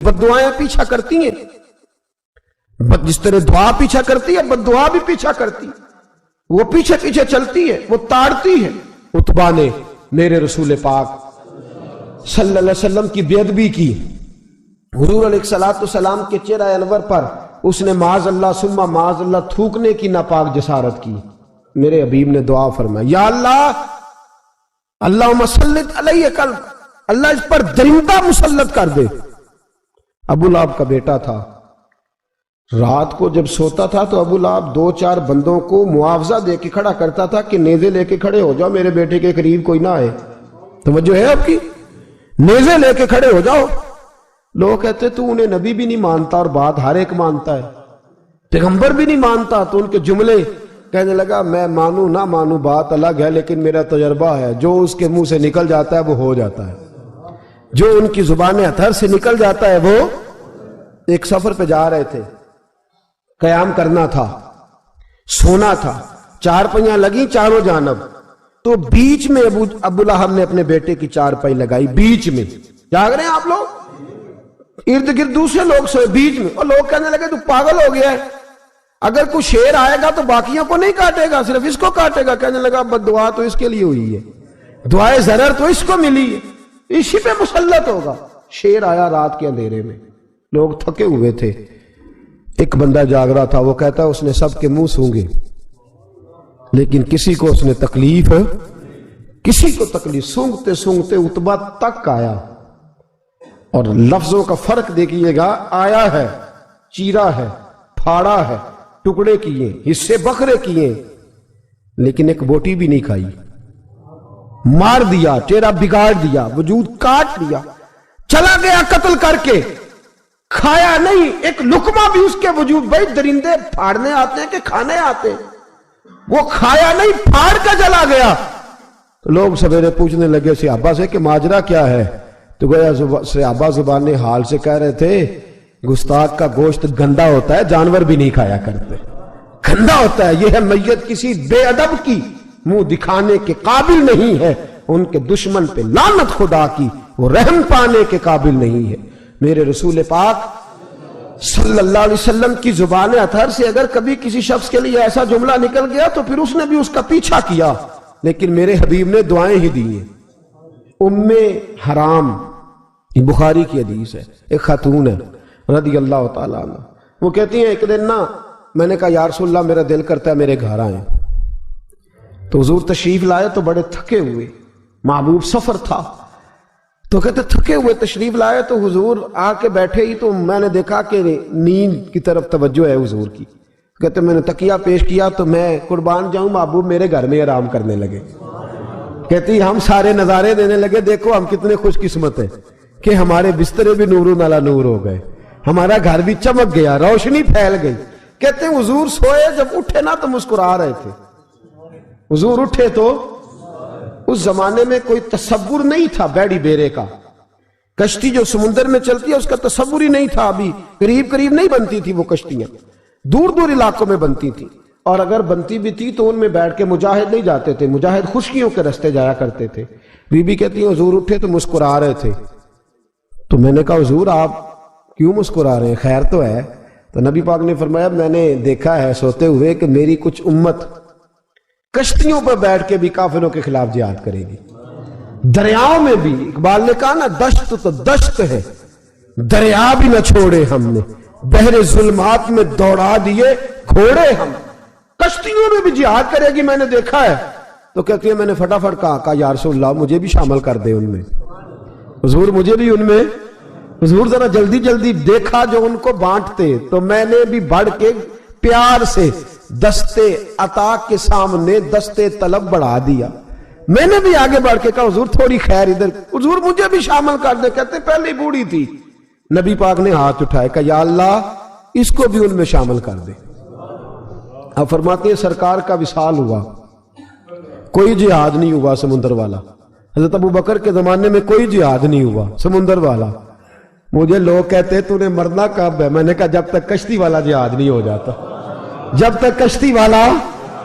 बद दुआएं पीछा करती हैं, जिस तरह दुआ पीछा करती है बद दुआ भी पीछा करती है। वो पीछे पीछे चलती है, वो ताड़ती है। उतबा ने मेरे रसूल पाक सल्लल्लाहु अलैहि वसल्लम की बेअदबी की। हुजूर अलैहिस्सलाम के चेहरा अनवर पर उसने माज़ अल्लाह सुम्मा माज़ अल्लाह थूकने की नापाक जसारत की। मेरे हबीब ने दुआ फरमाई, या अल्लाह अल्लाहुम्मा सल्लित अलैहि कल्ब, अल्लाह इस पर दरिंदा मुसल्लत कर दे। अबू लहब का बेटा था, रात को जब सोता था तो अबू लहब 2-4 बंदों को मुआवजा दे के खड़ा करता था कि नेज़े लेके खड़े हो जाओ, मेरे बेटे के करीब कोई ना आए। तवज्जो है आपकी? नेज़े लेके खड़े हो जाओ। लोग कहते तू उन्हें नबी भी नहीं मानता और बात हर एक मानता है, पैगंबर भी नहीं मानता। तो उनके जुमले कहने लगा, मैं मानू ना मानू बात अलग है, लेकिन मेरा तजर्बा है, जो उसके मुंह से निकल जाता है वो हो जाता है, जो उनकी जुबान अतहर से निकल जाता है वो। एक सफर पे जा रहे थे, कयाम करना था, सोना था, 4 पहियां लगी चारों जानब। तो बीच में अबू लहब ने अपने बेटे की 4 पाई लगाई, बीच में। जाग रहे हैं आप लोग? इर्द गिर्द दूसरे लोग सोए, बीच में। और लोग कहने लगे तू पागल हो गया है, अगर कोई शेर आएगा तो बाकियों को नहीं काटेगा, सिर्फ इसको काटेगा। कहने लगा बद्दुआ तो इसके लिए हुई है, दुआए ज़रर तो इसको मिली है, इसी पे मुसल्लत होगा। शेर आया रात के अंधेरे में, लोग थके हुए थे। एक बंदा जाग रहा था, वो कहता है उसने सबके मुंह सूंघे लेकिन किसी को उसने तकलीफ, किसी को तकलीफ। सूंघते सूंघते उतबा तक आया। और लफ्जों का फर्क देखिएगा, आया है, चीरा है, फाड़ा है, टुकड़े किए, हिस्से बखरे किए, लेकिन एक बोटी भी नहीं खाई। मार दिया, चेहरा बिगाड़ दिया, वजूद काट दिया, चला गया कत्ल करके, खाया नहीं एक लुकमा भी उसके वजूद। भाई दरिंदे फाड़ने आते हैं कि खाने आते हैं? वो खाया नहीं, फाड़ कर चला गया। तो लोग सवेरे पूछने लगे सहाबा से कि माजरा क्या है? तो गया सहाबा जुबान हाल से कह रहे थे, गुस्ताख का गोश्त गंदा होता है, जानवर भी नहीं खाया करते, गंदा होता है। यह है मैयत किसी बेअदब की, मुंह दिखाने के काबिल नहीं है, उनके दुश्मन पे लानत खुदा की, वो रहम पाने के काबिल नहीं है। मेरे रसूल पाक सल्लल्लाहु अलैहि वसल्लम की जुबान अतहर से अगर कभी किसी शख्स के लिए ऐसा जुमला निकल गया तो फिर उसने भी उसका पीछा किया, लेकिन मेरे हबीब ने दुआएं ही दी हैं। उम्मे हराम, बुखारी की हदीस है, एक खातून है रदी अल्लाह ताला अन्हा, वो कहती हैं एक दिन ना मैंने कहा या रसूलल्लाह मेरा दिल करता है मेरे घर आए। तो हुजूर तशरीफ लाए तो बड़े थके हुए, महबूब सफर था, तो कहते थके हुए तशरीफ लाए तो हुजूर आके बैठे ही तो मैंने देखा कि नींद की तरफ तवज्जो है हुजूर की। कहते मैंने तकिया पेश किया तो मैं कुर्बान जाऊं महबूब मेरे घर में आराम करने लगे। कहती हम सारे नजारे देने लगे, देखो हम कितने खुशकिस्मत हैं कि हमारे बिस्तरे भी नूर नाला नूर हो गए, हमारा घर भी चमक गया, रोशनी फैल गई। कहते हुजूर सोए, जब उठे ना तो मुस्कुरा रहे थे। हुजूर उठे तो उस जमाने में कोई तसव्वुर नहीं था बैड़ी बेरे का, कश्ती जो समुद्र में चलती है उसका तसव्वुर ही नहीं था। अभी करीब करीब नहीं बनती थी वो कश्तियां, दूर दूर इलाकों में बनती थी, और अगर बनती भी थी तो उनमें बैठ के मुजाहिद नहीं जाते थे, मुजाहिद खुशकियों के रास्ते जाया करते थे। बीबी कहती है हुजूर उठे तो मुस्कुरा रहे थे। तो मैंने कहा हुजूर आप क्यों मुस्कुरा रहे हैं, खैर तो है? तो नबी पाक ने फरमाया मैंने देखा है सोते हुए कि मेरी कुछ उम्मत कश्तियों पर बैठ के भी काफिरों के खिलाफ जिहाद करेगी, दरियाओं में भी। इकबाल ने कहा ना दश्त तो दश्त है, दरिया भी न छोड़े हमने, बहरे जुल्मात में दौड़ा दिए घोड़े हम। कश्तियों में भी जिहाद करेगी, मैंने देखा है। तो कहती है मैंने फटाफट कहा या रसूलल्लाह मुझे भी शामिल कर दे उनमें, हुजूर मुझे भी उनमें। हुजूर जरा जल्दी जल्दी देखा जो उनको बांटते, तो मैंने भी बढ़ के प्यार से दस्ते अता के सामने दस्ते तलब बढ़ा दिया। मैंने भी आगे बढ़ के कहा हुजूर थोड़ी खैर इधर, हुजूर मुझे भी शामिल कर दे। कहते पहले बूढ़ी थी। नबी पाक ने हाथ उठाया, कहा या अल्लाह इसको भी उनमें शामिल कर दे। अब फरमाते हैं सरकार का विसाल हुआ, कोई जिहाद नहीं हुआ समुंदर वाला। हजरत अबू बकर के जमाने में कोई जिहाद नहीं हुआ समुंदर वाला। मुझे लोग कहते तूने मरना कब है? मैंने कहा जब तक कश्ती वाला जिहाद नहीं हो जाता, जब तक कश्ती वाला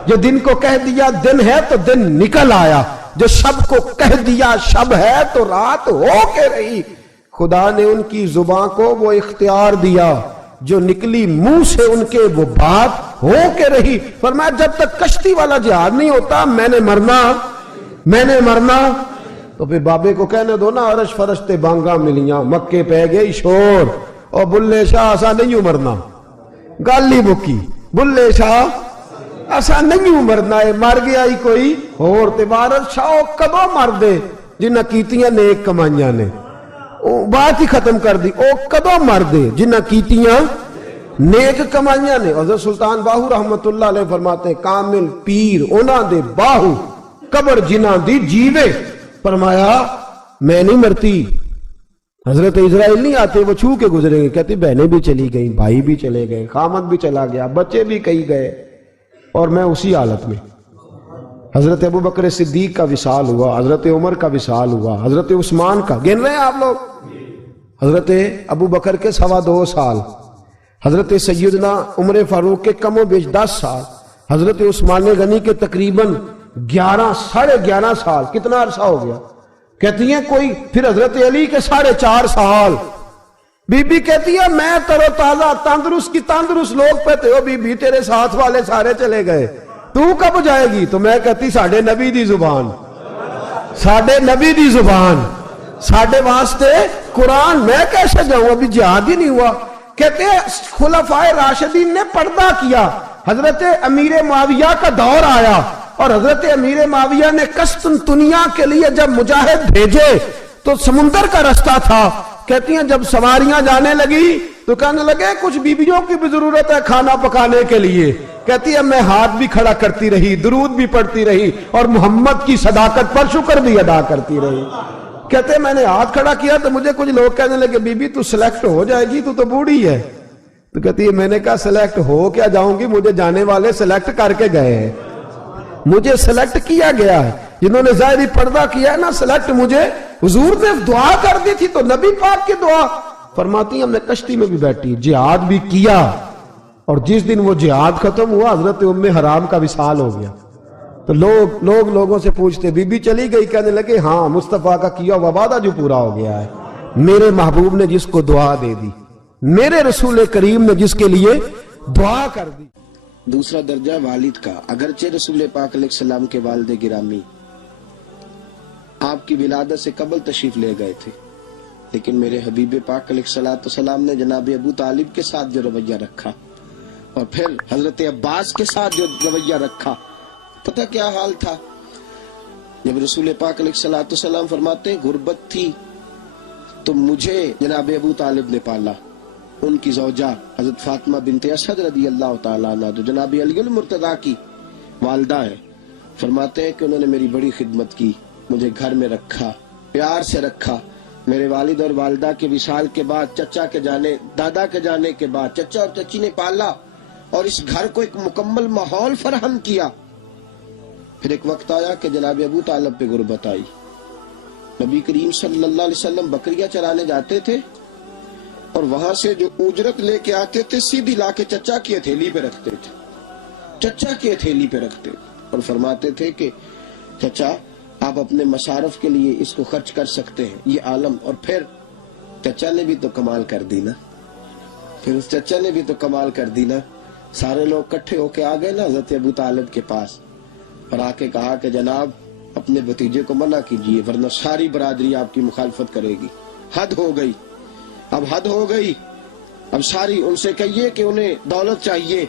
जो दिन को कह दिया दिन है तो दिन निकल आया, जो शब को कह दिया शब है तो रात हो के रही। خدا نے ان کی زبان کو وہ اختیار دیا جو نکلی منہ سے ان کے وہ بات ہو کے رہی. فرمایا جب تک کشتی والا جہاد نہیں ہوتا میں نے مرنا. تو پھر بابے کو کہنے دو نا عرش فرشتے بانگا ملیاں مکے پہ گئی شور اور بلے شاہ ایسا نہیں مرنا. گالی مکی بلے شاہ ایسا نہیں مرنا ہے, مر گیا ہی کوئی اور تے بارت شاہ کدو مر دے جنہ کیتیاں نیک کمائیاں نے, بات ہی ختم کر دی. او کدو مر دے جنہ کیتیاں نیک کمائیاں نے. حضرت سلطان باہو رحمت اللہ علیہ فرماتے ہیں کامل پیر اونا دے باہو قبر جنہ دی جیوے. فرمایا میں نہیں مرتی. حضرت اسرائیل نہیں آتے وہ چھو کے گزریں گے, کہتے بہنیں بھی چلی گئیں, بھائی بھی چلے گئے, خامد بھی چلا گیا, بچے بھی کئی گئے, اور میں اسی حالت میں. حضرت ابو بکر صدیق کا وصال ہوا, حضرت عمر کا وصال ہوا, حضرت عثمان کا گن رہے ہیں آپ لوگ, حضرت ابو بکر کے 2.25 سال, حضرت سیدنا عمر فاروق کے کم و بیش 10 سال, حضرت عثمان غنی کے تقریباً 11.5 سال. کتنا عرصہ ہو گیا؟ کہتی ہیں کوئی. پھر حضرت علی کے 4.5 سال. بی بی کہتی ہے میں تر و تازہ تندرست کی تندرست لوگ پہ تھے, بی بی تیرے ساتھ والے سارے چلے گئے, تو کب جائے گی؟ تو میں کہتی ساڑھے نبی دی زبان, ساڑھے نبی دی زبان, ساڑھے واسطے قرآن, میں کیسے جاؤں, ابھی جہاد ہی نہیں ہوا. کہتے ہیں خلفائے راشدین نے پردہ کیا. حضرت امیر معاویہ کا دور آیا اور حضرت امیر معاویہ نے قسطنطنیہ کے لیے جب مجاہد بھیجے تو سمندر کا رستہ تھا. کہتی ہیں جب سواریاں جانے لگی تو کہنے لگے کچھ بیویوں کی بھی ضرورت ہے کھانا پکانے کے لیے. کہتی ہے میں ہاتھ بھی کھڑا کرتی رہی, درود بھی پڑھتی رہی, اور محمد کی صداقت پر شکر بھی ادا کرتی رہی. کہتے ہیں میں نے ہاتھ کھڑا کیا تو مجھے کچھ لوگ کہنے لگے بی بی تو سلیکٹ ہو جائے گی, تو بوڑھی ہے. تو کہتی ہے میں نے کہا سلیکٹ ہو کیا جاؤں گی, مجھے جانے والے سلیکٹ کر کے گئے ہیں, مجھے سلیکٹ کیا گیا ہے. جنہوں نے ظاہری پردہ کیا ہے نا سلیکٹ, مجھے حضور نے دعا کر دی تھی تو نبی پاک کی دعا. فرماتی ہیں ہم نے کشتی میں بھی بیٹھی, جہاد بھی کیا, اور جس دن وہ جہاد ختم ہوا حضرت ام حرام کا وصال ہو گیا. تو لوگوں سے پوچھتے بی بی چلی گئی, کہنے لگے ہاں مصطفیٰ کا کیا ہوا وعدہ جو پورا ہو گیا ہے, میرے محبوب نے جس کو دعا دے دی, میرے رسول کریم نے جس کے لیے دعا کر دی. دوسرا درجہ والد کا. اگرچہ رسول پاک علیہ السلام کے والد گرامی آپ کی ولادت سے قبل تشریف لے گئے تھے, لیکن میرے حبیب پاک علیہ السلام نے جناب ابو طالب کے ساتھ جو رویہ رکھا اور پھر حضرت عباس کے ساتھ جو رویہ رکھا, پتہ کیا حال تھا. جب رسول پاک علیہ السلام فرماتے ہیں غربت تھی تو مجھے جناب ابو طالب نے پالا. ان کی زوجہ حضرت فاطمہ بنت اسد رضی اللہ تعالیٰ عنہ جو جناب علی المرتضیٰ کی والدہ ہیں, فرماتے ہیں کہ انہوں نے میری بڑی خدمت کی, مجھے گھر میں رکھا, پیار سے رکھا. میرے والد اور والدہ کے وصال کے بعد چچا کے جانے, دادا کے جانے کے بعد چچا اور چچی نے پالا اور اس گھر کو ایک مکمل ماحول فراہم کیا. پھر ایک وقت آیا کہ جناب ابو طالب پہ غربت آئی. نبی کریم صلی اللہ علیہ وسلم بکریاں چرانے جاتے تھے اور وہاں سے جو اجرت لے کے آتے تھے سیدھی لا کے چچا کی ہتھیلی پہ رکھتے تھے, چچا کی ہتھیلی پہ رکھتے اور فرماتے تھے کہ چچا آپ اپنے مصارف کے لیے اس کو خرچ کر سکتے ہیں, یہ عالم. اور پھر چچا نے بھی تو کمال کر دی نا, پھر اس چچا نے بھی تو کمال کر دی نا. سارے لوگ کٹھے ہو کے آ گئے نا حضرت ابو طالب کے پاس اور آ کے کہا کہ جناب اپنے بھتیجے کو منع کیجئے ورنہ ساری برادری آپ کی مخالفت کرے گی. حد ہو گئی, اب حد ہو گئی. اب ساری ان سے کہیے کہ انہیں دولت چاہیے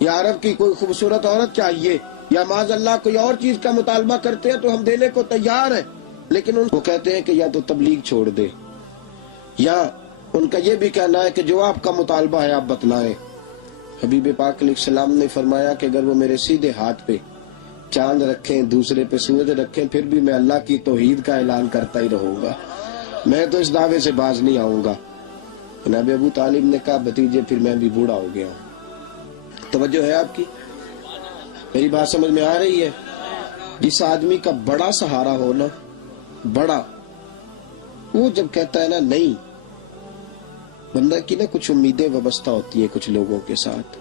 یا عرب کی کوئی خوبصورت عورت چاہیے یا معاذ اللہ کوئی اور چیز کا مطالبہ کرتے ہیں تو ہم دینے کو تیار ہیں, لیکن ان کو کہتے ہیں کہ یا تو تبلیغ چھوڑ دے, یا ان کا یہ بھی کہنا ہے کہ جو آپ کا مطالبہ ہے آپ بتلائیں. حبیب پاک علیہ السلام نے فرمایا کہ اگر وہ میرے سیدھے ہاتھ پہ چاند رکھیں, دوسرے پہ سورج رکھیں, پھر بھی میں اللہ کی توحید کا اعلان کرتا ہی رہوں گا, میں تو اس دعوے سے باز نہیں آؤں گا. جناب ابو طالب نے کہا بھتیجے پھر میں بھی بوڑھا ہو گیا ہوں. توجہ ہے آپ کی, میری بات سمجھ میں آ رہی ہے. جس آدمی کا بڑا سہارا ہو نا, بڑا, وہ جب کہتا ہے نا نہیں, بندہ کی نا کچھ امیدیں وابستہ ہوتی ہیں کچھ لوگوں کے ساتھ.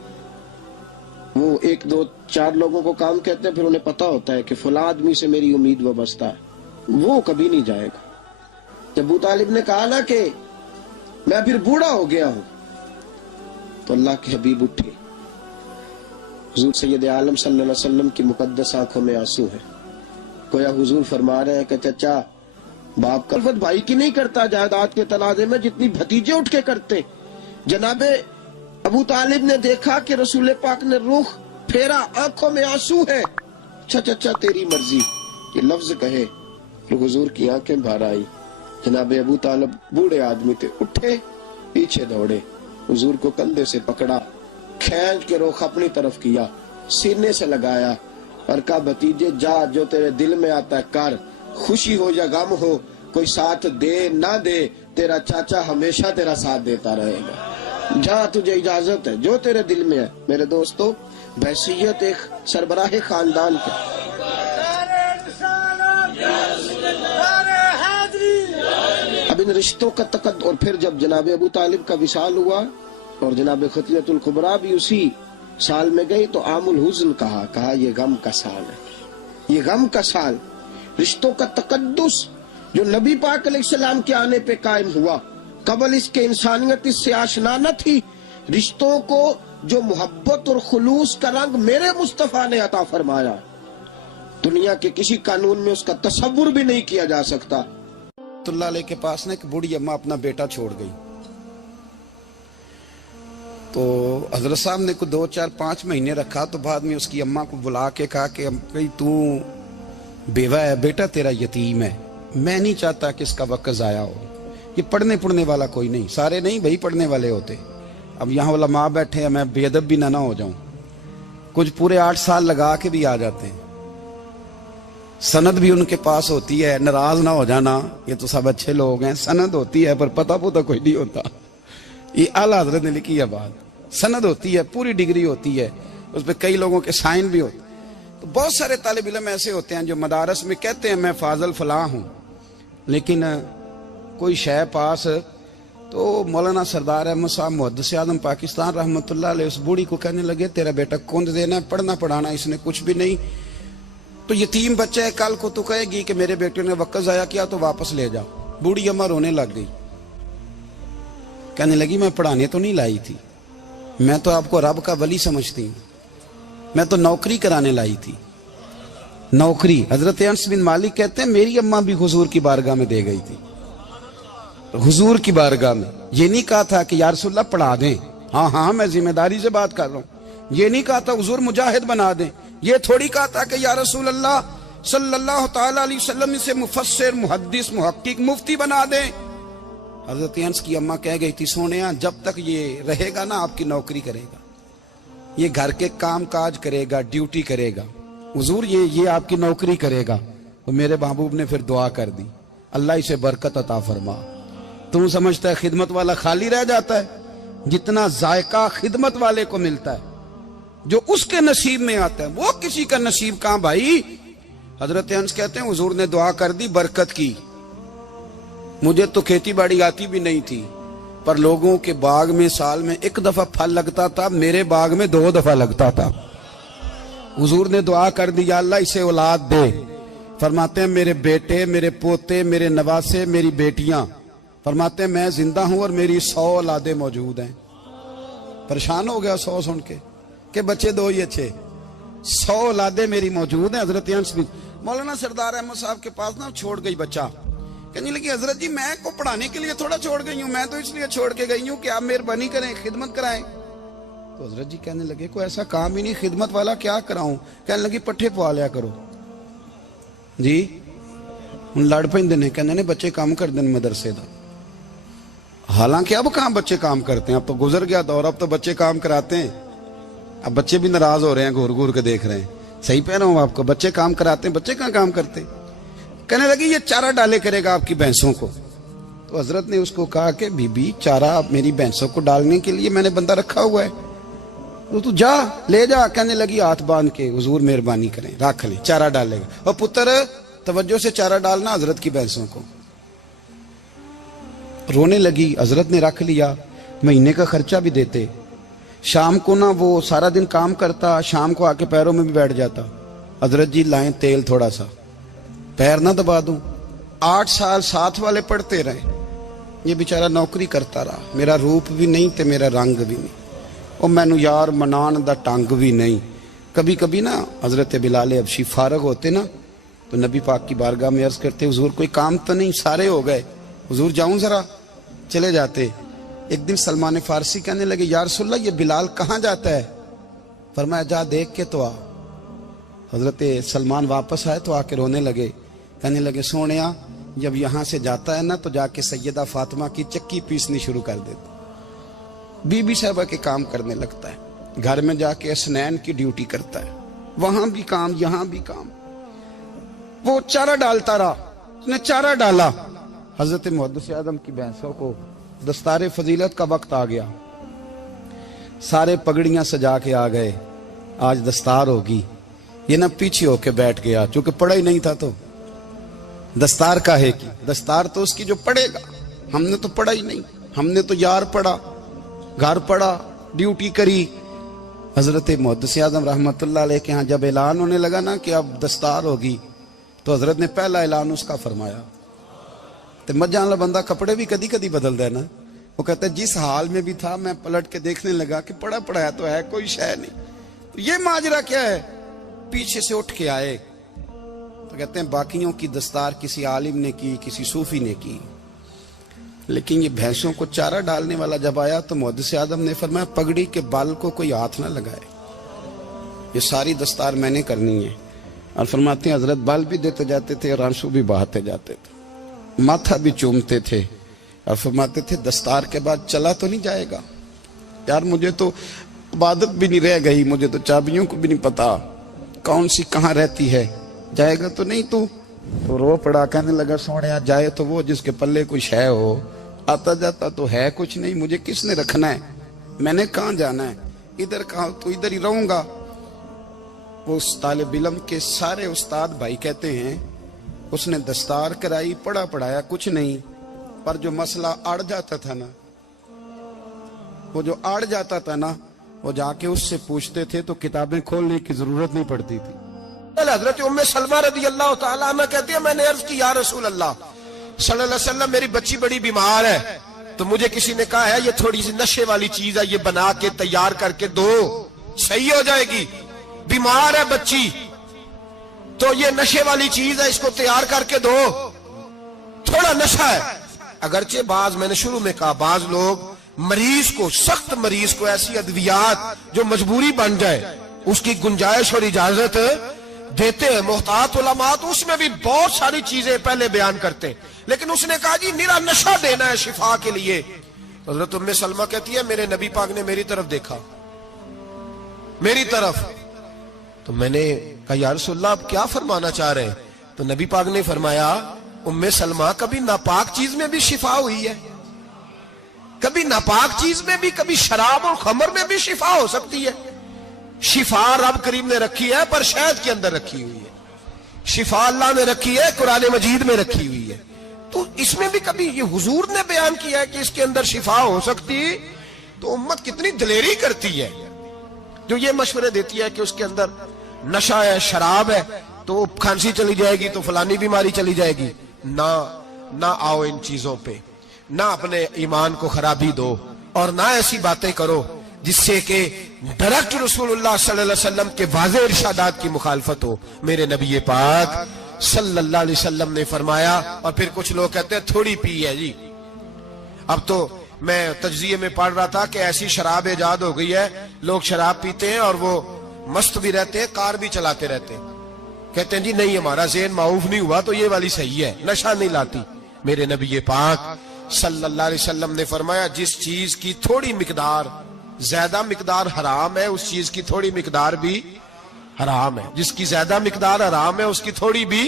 وہ 1 2 4 لوگوں کو کام کہتے ہیں, پھر انہیں پتا ہوتا ہے کہ فلاں آدمی سے میری امید وابستہ ہے, وہ کبھی نہیں جائے گا. जब अबू तालिब ने कहा ना कि मैं फिर बूढ़ा हो गया हूं, तो अल्लाह के हबीब उठे। हुजूर सैयद आलम सल्लल्लाहु अलैहि वसल्लम की मुकद्दस आंखों में आंसू है। गोया हुजूर फरमा रहे हैं कि चाचा, बाप का खिदमत भाई की नहीं करता जायदाद के तनाजे में जितनी भतीजे उठ के करते। जनाबे अबू तालिब ने देखा कि रसूल पाक ने रुख फेरा, आंखों में आंसू है। अच्छा चाचा तेरी मर्जी, ये लफ्ज कहे तो हुजूर की आंखें भर आई। जनाबे अबू तालिब बूढ़े आदमी थे, उठे पीछे दौड़े, हुजूर को कंधे से पकड़ा, खींच के रुख अपनी तरफ किया, सीने से लगाया और कहा भतीजे जा, जो तेरे दिल में आता है कर, खुशी हो या गम हो, कोई साथ दे ना दे, तेरा चाचा हमेशा तेरा साथ देता रहेगा। जा, तुझे इजाजत है, जो तेरे दिल में है। मेरे दोस्तों, बहसीयत एक सरबराह खानदान के अब इन रिश्तों का तकद, और फिर जब जनाब अबू तालिब का विसाल हुआ और जनाब खतियतुल कुबरा भी उसी साल में गई, तो आमुल हुज़्न कहा ये गम का साल है, ये गम का साल। रिश्तों का तकद्दुस जो नबी पाक अलैहिस्सलाम के आने पे कायम हुआ, कबल इसके इंसानियत इससे आशना न थी। रिश्तों को जो मोहब्बत और खुलूस का रंग मेरे मुस्तफा ने अता फरमाया, दुनिया के किसी कानून में उसका तसव्वुर भी नहीं किया जा सकता। तुल्ला अली के पास ना एक बूढ़ी अम्मा अपना बेटा छोड़ गई, तो हजरत साहब ने को 2, 4, 5 महीने रखा, तो बाद में उसकी अम्मा को बुला के कहा कि भाई तू बेवा है, बेटा तेरा यतीम है, मैं नहीं चाहता कि इसका वक्त जाया हो, ये पढ़ने वाला कोई नहीं, सारे नहीं भाई पढ़ने वाले होते। अब यहाँ वाला माँ बैठे हैं, मैं बेअदब भी ना हो जाऊं, कुछ पूरे 8 साल लगा के भी आ जाते हैं, सनद भी उनके पास होती है, नाराज ना हो जाना, ये तो सब अच्छे लोग हैं, सनद होती है पर पता पुता कोई नहीं होता। ये आला हजरत ने लिखी है बात, सनद होती है, पूरी डिग्री होती है, उस पर कई लोगों के साइन भी होते। तो बहुत सारे तालिब इल्म ऐसे होते हैं जो मदारस में कहते हैं मैं फाजल फलां हूं, लेकिन कोई शय पास, तो मौलाना सरदार अहमद साहब मुहद्दिस आज़म पाकिस्तान रहमतुल्लाह अलैह उस बूढ़ी को कहने लगे तेरा बेटा कुंद देना है, पढ़ना पढ़ाना इसने कुछ भी नहीं, तो यतीम बच्चा है, कल को तो कहेगी कि मेरे बेटे ने वक्त जाया किया तो वापस ले जाओ। बूढ़ी अम्मा रोने लग गई, कहने लगी मैं पढ़ाने तो नहीं लाई थी, मैं तो आपको रब का वली समझती हूँ, मैं तो नौकरी कराने लाई थी, नौकरी। हजरत अनस बिन मालिक कहते हैं मेरी अम्मा भी हुजूर की बारगाह में दे गई थी, हुजूर की बारगाह में। ये नहीं कहा था कि या रसूलल्लाह पढ़ा दें, हाँ हाँ मैं जिम्मेदारी से बात कर रहा हूँ, ये नहीं कहा था हुजूर मुजाहिद बना दें, ये थोड़ी कहा था कि या रसूलल्लाह सल्लल्लाहु तआला अलैहि वसल्लम से मुफस्सिर मुहद्दिस मुहक्किक मुफ्ती बना दें। हजरत अनस की अम्मा कह गई थी सोनिया जब तक ये रहेगा ना आपकी नौकरी करेगा, ये घर के काम काज करेगा, ड्यूटी करेगा, हुजूर ये आपकी नौकरी करेगा। तो मेरे महबूब ने फिर दुआ कर दी, अल्लाह इसे बरकत अता फरमा। तू समझता है खिदमत वाला खाली रह जाता है? जितना जायका खिदमत वाले को मिलता है, जो उसके नसीब में आता है, वो किसी का नसीब कहां भाई। हजरत अनस कहते हैं हुजूर ने दुआ कर दी, बरकत की। मुझे तो खेती बाड़ी आती भी नहीं थी, पर लोगों के बाग में साल में 1 दफा फल लगता था, मेरे बाग में 2 दफा लगता था। हुजूर ने दुआ कर दी अल्लाह इसे औलाद दे। फरमाते हैं मेरे बेटे, मेरे पोते, मेरे नवासे, मेरी बेटियां, फरमाते हैं मैं जिंदा हूं और मेरी 100 औलादे मौजूद हैं। परेशान हो गया 100 सुन के बच्चे 2 ही अच्छे, 100 औलादे मेरी मौजूद हैं। हजरत अनस भी मौलाना सरदार अहमद साहब के पास ना छोड़ गई बच्चा, कहने लगी हजरत जी मैं को पढ़ाने के लिए थोड़ा छोड़ गई हूँ, मैं तो इसलिए छोड़ के गई हूँ कि आप मेहरबानी करें, खिदमत कराएं। तो हजरत जी कहने लगे कोई ऐसा काम ही नहीं, खिदमत वाला क्या कराऊं। कहने लगी पट्ठे पवा लिया करो जी। ਹੁਣ लड़ ਪੈਂਦੇ ਨੇ, कहने ने बच्चे काम कर दें मदरसे का। हालांकि अब कहाँ बच्चे काम करते हैं, अब तो गुजर गया दौर, अब तो बच्चे काम कराते हैं। अब बच्चे भी नाराज हो रहे हैं, घूर घूर के देख रहे हैं। सही कह रहा हूं आपको, बच्चे काम कराते हैं, बच्चे कहाँ काम करते। कहने लगी ये चारा डाले करेगा आपकी भैंसों को। तो हजरत ने उसको कहा कि बीबी चारा मेरी भैंसों को डालने के लिए मैंने बंदा रखा हुआ है, तो तू जा ले जा। कहने लगी हाथ बांध के हुजूर मेहरबानी करें रख ले, चारा डालेगा। और पुत्र तवज्जो से चारा डालना हजरत की भैंसों को। रोने लगी, हजरत ने रख लिया, महीने का खर्चा भी देते। शाम को ना वो सारा दिन काम करता, शाम को आके पैरों में भी बैठ जाता। हजरत जी लाएं तेल थोड़ा सा, पैर ना दबा दूं। 8 साल साथ वाले पढ़ते रहे, ये बेचारा नौकरी करता रहा, मेरा रूप भी नहीं ते मेरा रंग भी नहीं, और मैनू यार मनान दा टंग भी नहीं। कभी कभी ना हजरत बिलाल हबशी फारग होते ना तो नबी पाक की बारगाह में अर्ज करते, हुजूर कोई काम तो नहीं, सारे हो गए, हुजूर जाऊं जरा, चले जाते। एक दिन सलमान फारसी कहने लगे, या रसूलल्लाह ये बिलाल कहाँ जाता है? फरमाया जा देख के तो आ। हजरत सलमान वापस आए तो आके रोने लगे, कहने लगे सोनिया जब यहाँ से जाता है ना तो जाके सैयदा फातिमा की चक्की पीसनी शुरू कर देता, बीबी साहबा के काम करने लगता है, घर में जाके असनैन की ड्यूटी करता है, वहां भी काम यहाँ भी काम। वो चारा डालता रहा, उसने चारा डाला। हजरत मुहद्दिस आदम की भैंसों को दस्तारे फजीलत का वक्त आ गया, सारे पगड़ियां सजा के आ गए, आज दस्तार होगी। ये ना पीछे होके बैठ गया, चूंकि पढ़ा ही नहीं था तो दस्तार का है कि दस्तार तो उसकी जो पढ़ेगा, हमने तो पढ़ा ही नहीं, हमने तो यार पढ़ा, घर पढ़ा, ड्यूटी करी। हजरत मुहद्दिस आदम रहमतुल्लाह अलैह के यहाँ जब ऐलान होने लगा ना कि अब दस्तार होगी, तो हजरत ने पहला ऐलान उसका फरमाया। तो मजा वाला बंदा कपड़े भी कदी कदी बदलता है ना, वो कहता है जिस हाल में भी था मैं पलट के देखने लगा कि पढ़ा पढ़ाया तो है, कोई शय नहीं, तो ये माजरा क्या है? पीछे से उठ के आए तो कहते हैं बाकियों की दस्तार किसी आलिम ने की, किसी सूफी ने की, लेकिन ये भैंसों को चारा डालने वाला जब आया तो मुहद्दिस आदम ने फरमाया पगड़ी के बाल को कोई हाथ ना लगाए, ये सारी दस्तार मैंने करनी है। और फरमाते हैं हजरत बाल भी देते जाते थे और आंसू भी बहाते जाते थे, माथा भी चूमते थे, और फरमाते थे दस्तार के बाद चला तो नहीं जाएगा यार, मुझे तो इबादत भी नहीं रह गई, मुझे तो चाबियों को भी नहीं पता कौन सी कहाँ रहती है, जाएगा तो नहीं तू? तो रो पड़ा, कहने लगा सोनिया जाए तो वो जिसके पल्ले कुछ है हो, आता जाता तो है कुछ नहीं, मुझे किसने रखना है, मैंने कहाँ जाना है, इधर कहाँ तो इधर ही रहूंगा। वो उस तालिब इल्म के सारे उस्ताद भाई कहते हैं उसने दस्तार कराई, पढ़ा पढ़ाया कुछ नहीं, पर जो मसला अड़ जाता था ना, वो जो अड़ जाता था ना, वो जाके उससे पूछते थे तो किताबें खोलने की जरूरत नहीं पड़ती थी। हजरत उम्मे सलमा रदी अल्लाह तआला अन्हा कहती है मैंने अर्ज की या रसूल अल्लाह सल्लल्लाहु अलैहि वसल्लम मेरी बच्ची बड़ी बीमार है, तो मुझे किसी ने कहा है ये थोड़ी सी नशे वाली चीज है, ये बना के तैयार करके दो सही हो जाएगी, बीमार है बच्ची तो ये नशे वाली चीज है, इसको तैयार करके दो, थोड़ा नशा है। अगरचे बाज मैंने शुरू में कहा बाज लोग मरीज को, सख्त मरीज को ऐसी अद्वियात जो मजबूरी बन जाए उसकी गुंजाइश और इजाजत देते हैं। मोहतात उलमा तो उसमें भी बहुत सारी चीजें पहले बयान करते हैं, लेकिन उसने कहा जी निरा नशा देना है शिफा के लिए। हजरत उम्मे सलमा कहती है मेरे नबी पाक ने मेरी तरफ देखा, मेरी तरफ, तो मैंने कहा या रसूलल्लाह आप क्या फरमाना चाह रहे हैं? तो नबी पाक ने फरमाया उम्मे सलमा कभी नापाक चीज में भी शिफा हुई है, कभी नापाक चीज में भी, कभी शराब और खमर में भी शिफा हो सकती है। शिफा रब करीम ने रखी है पर शहद के अंदर रखी हुई है, शिफा अल्लाह ने रखी है कुरान मजीद में रखी हुई है, तो इसमें भी कभी ये हुजूर ने बयान किया है कि इसके अंदर शिफा हो सकती, तो उम्मत कितनी दलेरी करती है जो ये मशवरे देती है कि उसके अंदर नशा है, शराब है, तो खांसी चली जाएगी तो फलानी बीमारी चली जाएगी। ना आओ इन चीजों पे, ना अपने ईमान को खराबी दो, और ना ऐसी बातें करो जिससे कि डायरेक्ट रसूलुल्लाह सल्लल्लाहु अलैहि वसल्लम के वाज़ेह इरशादात की मुखालफत हो। मेरे नबी पाक सल्लल्लाहु अलैहि वसल्लम ने फरमाया, और फिर कुछ लोग कहते हैं थोड़ी पी है जी। अब तो मैं तज्जिये में पढ़ रहा था कि ऐसी शराब इजाद हो गई है, लोग शराब पीते हैं और वो मस्त भी रहते हैं, कार भी चलाते रहते हैं, कहते हैं जी नहीं हमारा ज़हन माऊफ नहीं हुआ तो ये वाली सही है, नशा नहीं लाती। मेरे नबी पाक सल्लल्लाहु अलैहि वसल्लम ने फरमाया जिस चीज की थोड़ी मिकदार, ज्यादा मिकदार हराम है उस चीज की थोड़ी मिकदार भी हराम है, जिसकी ज्यादा मिकदार हराम है उसकी थोड़ी भी।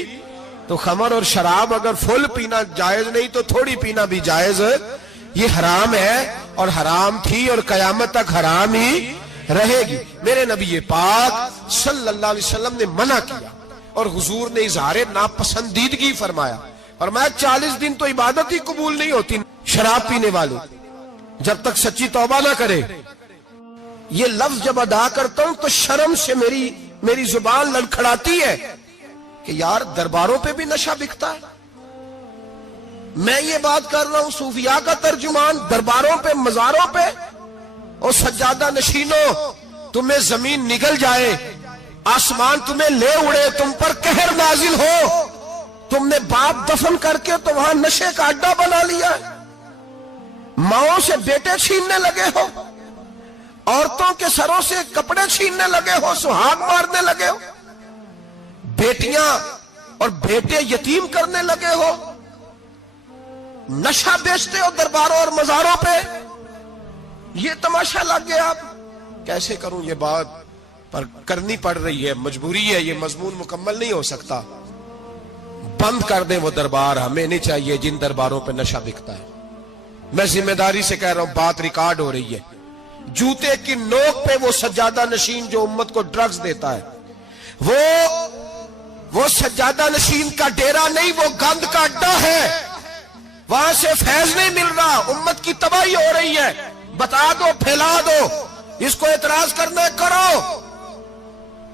तो खमर और शराब अगर फुल पीना जायज नहीं तो थोड़ी पीना भी जायज, ये हराम है और हराम थी और कयामत तक हराम ही रहेगी। मेरे नबी पाक सल्लल्लाहु अलैहि वसल्लम ने मना किया और हुजूर ने इजहार नापसंदीदगी फरमाया, और मैं 40 दिन तो इबादत ही कबूल नहीं होती शराब पीने वाले जब तक सच्ची तौबा ना करे। ये लफ्ज जब अदा करता हूं तो शर्म से मेरी जुबान लड़खड़ाती है कि यार दरबारों पे भी नशा बिकता है, میں یہ بات کر رہا ہوں صوفیاء کا ترجمان، درباروں پہ مزاروں پہ، اور سجادہ نشینوں تمہیں زمین نگل جائے، آسمان تمہیں لے اڑے، تم پر قہر نازل ہو، تم نے باپ دفن کر کے تو وہاں نشے کا اڈا بنا لیا ہے، ماؤں سے بیٹے چھیننے لگے ہو، عورتوں کے سروں سے کپڑے چھیننے لگے ہو، سہاگ مارنے لگے ہو، بیٹیاں اور بیٹے یتیم کرنے لگے ہو، نشہ بیچتے ہو درباروں اور مزاروں پہ، یہ تماشا لگ گیا۔ آپ کیسے کروں یہ بات، پر کرنی پڑ رہی ہے، مجبوری ہے، یہ مضمون مکمل نہیں ہو سکتا۔ بند کر دیں وہ دربار، ہمیں نہیں چاہیے جن درباروں پہ نشہ بکتا ہے۔ میں ذمہ داری سے کہہ رہا ہوں، بات ریکارڈ ہو رہی ہے۔ جوتے کی نوک پہ وہ سجادہ نشین جو امت کو ڈرگز دیتا ہے، وہ سجادہ نشین کا ڈیرا نہیں، وہ گند کا اڈا ہے، وہاں سے فیض نہیں مل رہا، امت کی تباہی ہو رہی ہے۔ بتا دو، پھیلا دو، اس کو اعتراض کرنا ہے کرو۔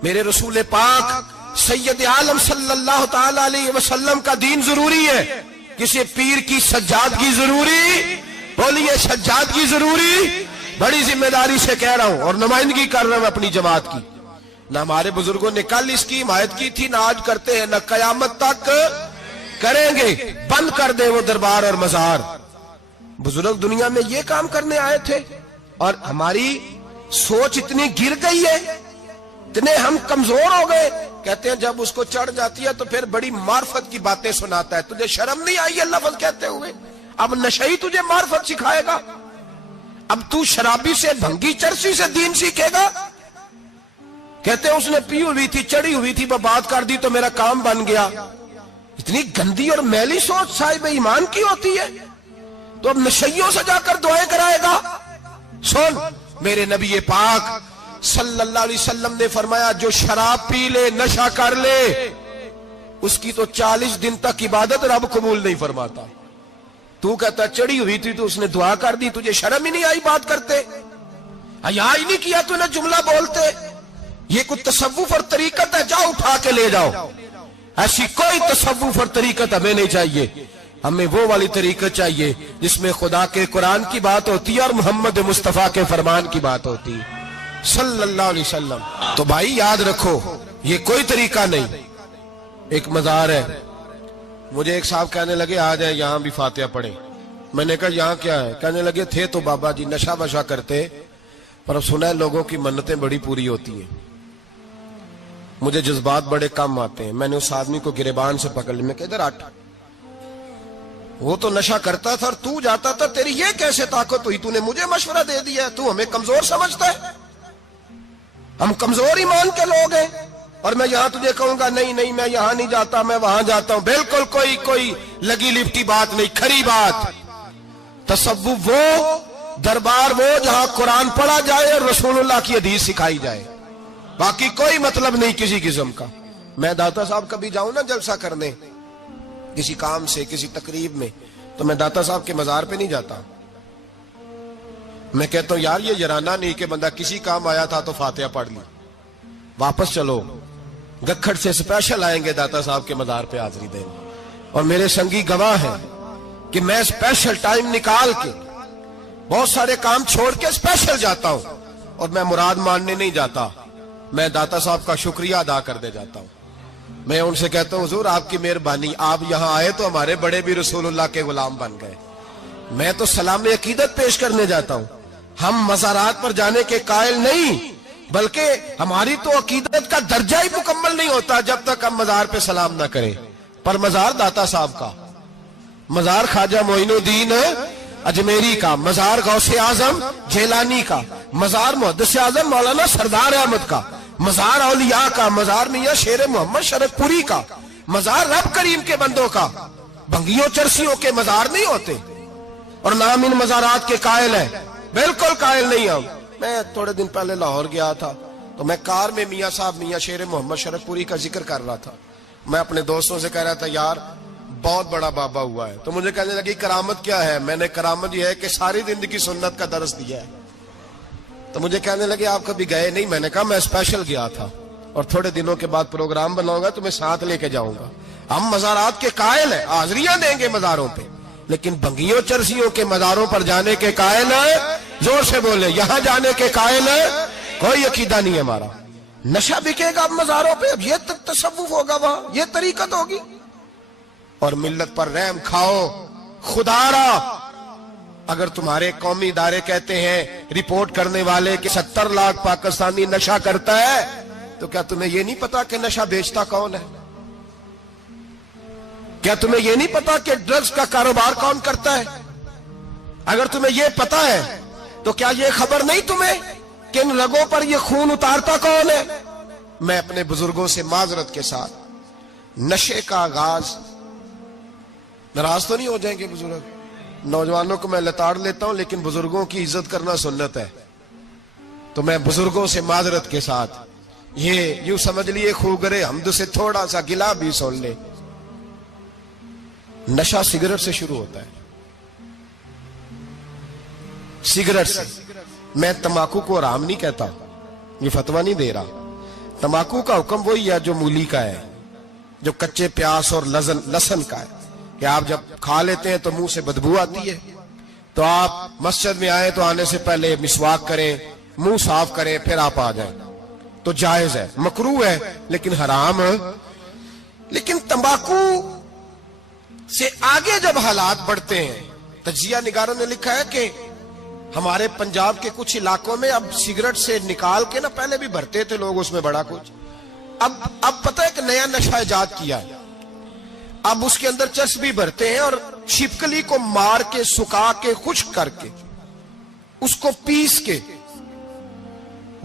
میرے رسول پاک سید عالم صلی اللہ تعالی علیہ وسلم کا دین ضروری ہے، کسی پیر کی سجادگی ضروری؟ بولیے سجادگی ضروری؟ بڑی ذمہ داری سے کہہ رہا ہوں اور نمائندگی کر رہا ہوں اپنی جماعت کی۔ نہ ہمارے بزرگوں نے کل اس کی حمایت کی تھی، نہ آج کرتے ہیں، نہ قیامت تک کریں گے۔ بند کر دے وہ دربار اور مزار۔ بزرگ دنیا میں یہ کام کرنے آئے تھے، اور ہماری سوچ اتنی گر گئی ہے، اتنے ہم کمزور ہو گئے۔ کہتے ہیں جب اس کو چڑھ جاتی ہے تو پھر بڑی معرفت کی باتیں سناتا ہے۔ تجھے شرم نہیں آئی ہے لفظ کہتے ہوئے؟ اب نشئی تجھے معرفت سکھائے گا؟ اب تو شرابی سے، بھنگی چرسی سے دین سیکھے گا؟ کہتے ہیں اس نے پی ہوئی تھی، چڑھی ہوئی تھی، بات کر دی تو میرا کام بن گیا۔ اتنی گندی اور میلی سوچ صاحب ایمان کی ہوتی ہے، تو اب نشیوں سے جا کر دعائیں کرائے گا؟ سن، میرے نبی پاک صلی اللہ علیہ وسلم نے فرمایا جو شراب پی لے، نشہ کر لے، اس کی تو 40 دن تک عبادت رب قبول نہیں فرماتا۔ تو کہتا چڑھی ہوئی تھی تو اس نے دعا کر دی، تجھے شرم ہی نہیں آئی بات کرتے؟ حیا ہی نہیں کیا تو نے جملہ بولتے؟ یہ کوئی تصوف اور طریقت ہے؟ جاؤ اٹھا کے لے جاؤ۔ ایسی کوئی تصوف اور طریقت ہمیں نہیں چاہیے، ہمیں وہ والی طریقت چاہیے جس میں خدا کے قرآن کی بات ہوتی ہے اور محمد مصطفیٰ کے فرمان کی بات ہوتی ہے صلی اللہ علیہ وسلم۔ تو بھائی یاد رکھو، یہ کوئی طریقہ نہیں۔ ایک مزار ہے، مجھے ایک صاحب کہنے لگے آ جائیں یہاں بھی فاتحہ پڑھیں۔ میں نے کہا یہاں کیا ہے؟ کہنے لگے تھے تو بابا جی نشہ بشا کرتے، پر اب سنا ہے لوگوں کی منتیں بڑی پوری ہوتی ہیں، مجھے جذبات بڑے کم آتے ہیں۔ میں نے اس آدمی کو گریبان سے پکڑ لی، میں کہ ادھر ہٹ، وہ تو نشہ کرتا تھا اور تو جاتا تھا، تیری یہ کیسے طاقت ہوئی؟ تو نے مجھے مشورہ دے دیا، تو ہمیں کمزور سمجھتا ہے؟ ہم کمزور ایمان کے لوگ ہیں، اور میں یہاں تجھے کہوں گا نہیں نہیں میں یہاں نہیں جاتا، میں وہاں جاتا ہوں۔ بالکل کوئی لگی لپٹی بات نہیں، کھری بات۔ تصوف وہ، دربار وہ جہاں قرآن پڑھا جائے اور رسول اللہ کی حدیث سکھائی جائے، باقی کوئی مطلب نہیں کسی قسم کا۔ میں داتا صاحب کبھی جاؤں نا جلسہ کرنے کسی کام سے، کسی تقریب میں، تو میں داتا صاحب کے مزار پہ نہیں جاتا۔ میں کہتا ہوں یار یہ یارانہ نہیں کہ بندہ کسی کام آیا تھا تو فاتحہ پڑھ لی، واپس چلو۔ گکھڑ سے سپیشل آئیں گے داتا صاحب کے مزار پہ حاضری دینے، اور میرے سنگی گواہ ہیں کہ میں سپیشل ٹائم نکال کے بہت سارے کام چھوڑ کے سپیشل جاتا ہوں، اور میں مراد ماننے نہیں جاتا، میں داتا صاحب کا شکریہ ادا کر دے جاتا ہوں۔ میں ان سے کہتا ہوں حضور آپ کی مہربانی، آپ یہاں آئے تو ہمارے بڑے بھی رسول اللہ کے غلام بن گئے۔ میں تو سلام عقیدت پیش کرنے جاتا ہوں، ہم مزارات پر جانے کے قائل نہیں، بلکہ ہماری تو عقیدت کا درجہ ہی مکمل نہیں ہوتا جب تک ہم مزار پہ سلام نہ کریں۔ پر مزار داتا صاحب کا، مزار خواجہ معین الدین اجمیری کا، مزار غوث اعظم جیلانی کا، مزار محدث اعظم مولانا سردار احمد کا، مزار اولیاء کا، مزار میاں شیر محمد شرک پوری کا، مزار رب کریم کے بندوں کا۔ بھنگیوں چرسیوں کے مزار نہیں ہوتے، اور نام ان مزارات کے قائل ہے، بالکل قائل نہیں ہم۔ میں تھوڑے دن پہلے لاہور گیا تھا، تو میں کار میں میاں صاحب میاں شیر محمد شرک پوری کا ذکر کر رہا تھا۔ میں اپنے دوستوں سے کہہ رہا تھا یار بہت بڑا بابا ہوا ہے، تو مجھے کہنے لگی کرامت کیا ہے؟ میں نے کرامت یہ ہے کہ ساری زندگی سنت کا درس دیا ہے۔ تو مجھے کہنے لگے آپ کبھی گئے نہیں؟ میں نے کہا میں اسپیشل گیا تھا، اور تھوڑے دنوں کے بعد پروگرام بناؤں گا تو میں ساتھ لے کے جاؤں گا۔ ہم مزارات کے قائل ہیں، حاضریاں دیں گے مزاروں پہ، لیکن بھنگیوں چرسیوں کے مزاروں پر جانے کے قائل ہے، زور سے بولے، یہاں جانے کے قائل ہے، کوئی عقیدہ نہیں ہے ہمارا۔ نشہ بکے گا اب مزاروں پہ، اب یہ تصوف ہوگا وہاں، یہ طریقت ہوگی، اور ملت پر رحم کھاؤ۔ خدا را اگر تمہارے قومی ادارے کہتے ہیں رپورٹ کرنے والے کہ 70 لاکھ پاکستانی نشہ کرتا ہے، تو کیا تمہیں یہ نہیں پتا کہ نشہ بیچتا کون ہے؟ کیا تمہیں یہ نہیں پتا کہ ڈرگز کا کاروبار کون کرتا ہے؟ اگر تمہیں یہ پتا ہے تو کیا یہ خبر نہیں تمہیں کہ ان رگوں پر یہ خون اتارتا کون ہے؟ میں اپنے بزرگوں سے معذرت کے ساتھ، نشے کا آغاز، ناراض تو نہیں ہو جائیں گے بزرگ، نوجوانوں کو میں لتاڑ لیتا ہوں لیکن بزرگوں کی عزت کرنا سنت ہے، تو میں بزرگوں سے معذرت کے ساتھ یہ یوں سمجھ لیے خوگرے حمد سے تھوڑا سا گلا بھی سن لے۔ نشہ سگریٹ سے شروع ہوتا ہے، سگریٹ سے۔ میں تمباکو کو حرام نہیں کہتا، یہ فتویٰ نہیں دے رہا، تمباکو کا حکم وہی ہے جو مولی کا ہے، جو کچے پیاز اور لہسن کا ہے، کہ آپ جب کھا لیتے ہیں تو منہ سے بدبو آتی ہے، تو آپ مسجد میں آئیں تو آنے سے پہلے مسواک کریں، منہ صاف کریں، پھر آپ آ جائیں، تو جائز ہے، مکروہ ہے لیکن حرام ہے۔ لیکن تمباکو سے آگے جب حالات بڑھتے ہیں، تجزیہ نگاروں نے لکھا ہے کہ ہمارے پنجاب کے کچھ علاقوں میں اب سگریٹ سے نکال کے، نہ پہلے بھی بھرتے تھے لوگ اس میں بڑا کچھ، اب پتہ ہے کہ نیا نشہ ایجاد کیا ہے، اب اس کے اندر چربی بھرتے ہیں اور چھپکلی کو مار کے، سکھا کے، خشک کر کے، اس کو پیس کے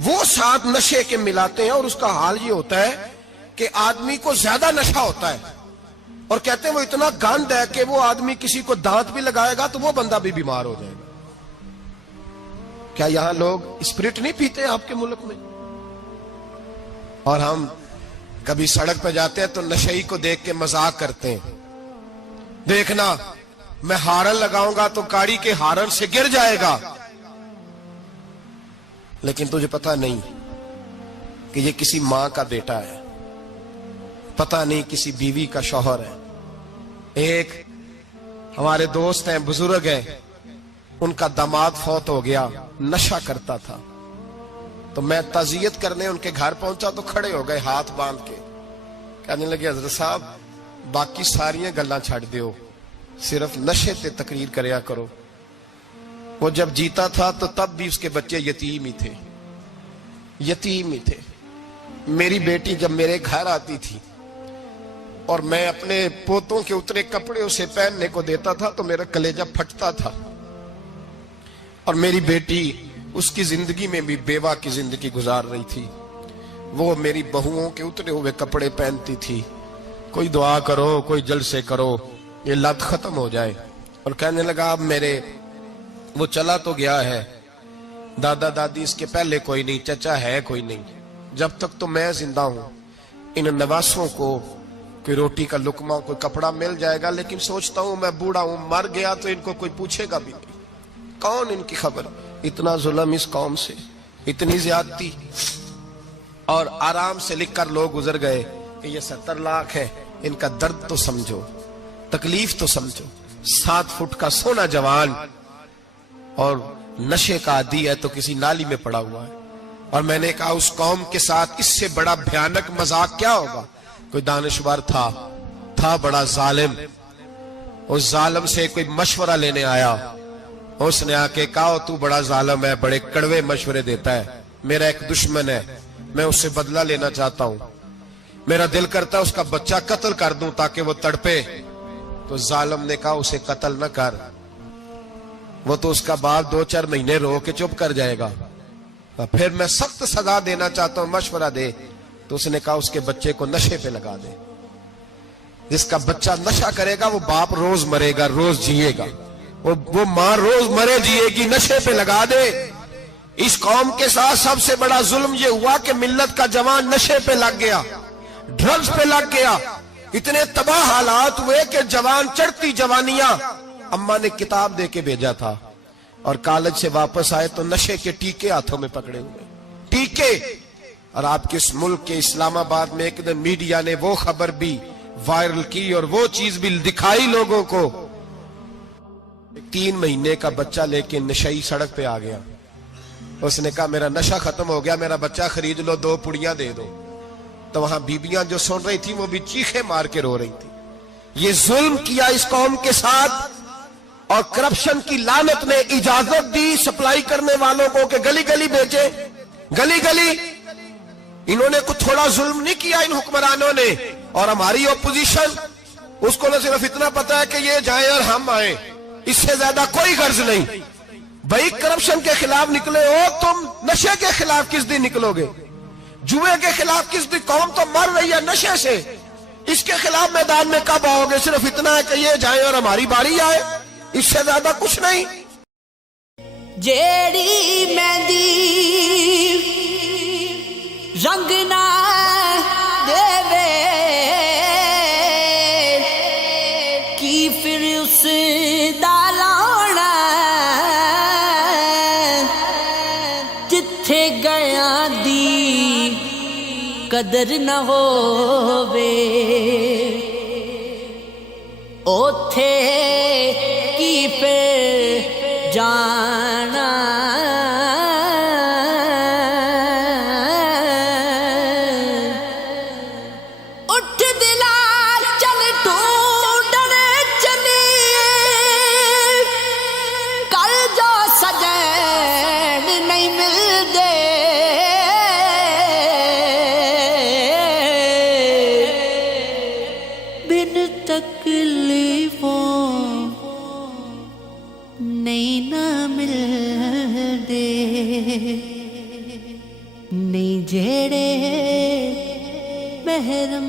وہ ساتھ نشے کے ملاتے ہیں، اور اس کا حال یہ ہوتا ہے کہ آدمی کو زیادہ نشہ ہوتا ہے، اور کہتے ہیں وہ اتنا گند ہے کہ وہ آدمی کسی کو دانت بھی لگائے گا تو وہ بندہ بھی بیمار ہو جائے گا۔ کیا یہاں لوگ اسپرٹ نہیں پیتے ہیں آپ کے ملک میں؟ اور ہم کبھی سڑک پہ جاتے ہیں تو نشئی کو دیکھ کے مذاق کرتے ہیں، دیکھنا میں ہارن لگاؤں گا تو گاڑی کے ہارن سے گر جائے گا، لیکن تجھے پتہ نہیں کہ یہ کسی ماں کا بیٹا ہے، پتہ نہیں کسی بیوی کا شوہر ہے۔ ایک ہمارے دوست ہیں، بزرگ ہیں، ان کا داماد فوت ہو گیا، نشہ کرتا تھا، تو میں تعزیت کرنے ان کے گھر پہنچا تو کھڑے ہو گئے ہاتھ باندھ کے، کہنے لگے حضرت صاحب باقی ساریاں گلاں چھڑ دیو، صرف نشے تے تقریر کریا کرو۔ وہ جب جیتا تھا تو تب بھی اس کے بچے یتیم ہی تھے، یتیم ہی تھے۔ میری بیٹی جب میرے گھر آتی تھی اور میں اپنے پوتوں کے اترے کپڑے اسے پہننے کو دیتا تھا تو میرا کلیجہ پھٹتا تھا، اور میری بیٹی اس کی زندگی میں بھی بیوہ کی زندگی گزار رہی تھی، وہ میری بہوؤں کے اترے ہوئے کپڑے پہنتی تھی، کوئی دعا کرو، کوئی جلسے کرو، یہ لت ختم ہو جائے۔ اور کہنے لگا اب میرے وہ چلا تو گیا ہے، دادا دادی اس کے پہلے کوئی نہیں، چچا ہے کوئی نہیں، جب تک تو میں زندہ ہوں ان نواسوں کو کوئی روٹی کا لقمہ، کوئی کپڑا مل جائے گا، لیکن سوچتا ہوں میں بوڑھا ہوں، مر گیا تو ان کو کوئی پوچھے گا بھی نہیں، کون ان کی خبر۔ اتنا ظلم اس قوم سے، اتنی زیادتی، اور آرام سے لکھ کر لوگ گزر گئے کہ یہ 70 لاکھ ہے، ان کا درد تو سمجھو، تکلیف تو سمجھو۔ 7 فٹ کا سونا جوان اور نشے کا عادی ہے تو کسی نالی میں پڑا ہوا ہے، اور میں نے کہا اس قوم کے ساتھ اس سے بڑا بھیانک مذاق کیا ہوگا؟ کوئی دانشور تھا بڑا ظالم، اس ظالم سے کوئی مشورہ لینے آیا، اس نے آ کے کہا تو بڑا ظالم ہے، بڑے کڑوے مشورے دیتا ہے، میرا ایک دشمن ہے، میں اس سے بدلہ لینا چاہتا ہوں، میرا دل کرتا ہے اس کا بچہ قتل کر دوں تاکہ وہ تڑپے۔ تو ظالم نے کہا اسے قتل نہ کر، وہ تو اس کا باپ 2-4 مہینے رو کے چپ کر جائے گا، پھر میں سخت سزا دینا چاہتا ہوں، مشورہ دے۔ تو اس نے کہا اس کے بچے کو نشے پہ لگا دے، جس کا بچہ نشہ کرے گا وہ باپ روز مرے گا، روز جیے گا، وہ ماں روز مرے جیے گی، نشے پہ لگا دے۔ اس قوم کے ساتھ سب سے بڑا ظلم یہ ہوا کہ ملت کا جوان نشے پہ لگ گیا، ڈرگز پہ لگ گیا، اتنے تباہ حالات ہوئے کہ جوان چڑھتی جوانیاں، اماں نے کتاب دے کے بھیجا تھا، اور کالج سے واپس آئے تو نشے کے ٹیکے ہاتھوں میں پکڑے ہوئے، ٹیکے۔ اور آپ کے اس ملک کے اسلام آباد میں ایک دن میڈیا نے وہ خبر بھی وائرل کی اور وہ چیز بھی دکھائی لوگوں کو 3 महीने का बच्चा लेके नशई सड़क पे आ गया, उसने कहा मेरा नशा खत्म हो गया, मेरा बच्चा खरीद लो, 2 पुड़ियां दे दो। तो वहां बीबियां जो सुन रही थी वो भी चीखे मार के रो रही थी। ये जुल्म किया इस कौम के साथ, और करप्शन की लानत ने इजाजत दी सप्लाई करने वालों को कि गली गली बेचे, गली गली। इन्होंने कुछ थोड़ा जुल्म नहीं किया इन हुक्मरानों ने। और हमारी ऑपोजिशन, उसको न सिर्फ इतना पता है कि ये जाए और हम आए, इससे ज्यादा कोई गर्ज नहीं। भाई करप्शन के खिलाफ निकले हो तुम, नशे के खिलाफ किस दिन निकलोगे? जुए के खिलाफ किस दिन? कौम तो मर रही है नशे से, इसके खिलाफ मैदान में कब आओगे? सिर्फ इतना है कि ये जाए और हमारी बारी आए, इससे ज्यादा कुछ नहीं। जेड़ी मेहंदी रंग ना देवे की फिर उस दा लाउणा, जिथे गया दी कदर न होवे ओथे की फिर जाना। उठ दिला चल ढूंढन चलिए, कल जो सजन नहीं मिलते, बिन तकलीफों नहीं ना मिलदे, नहीं जेड़े महरम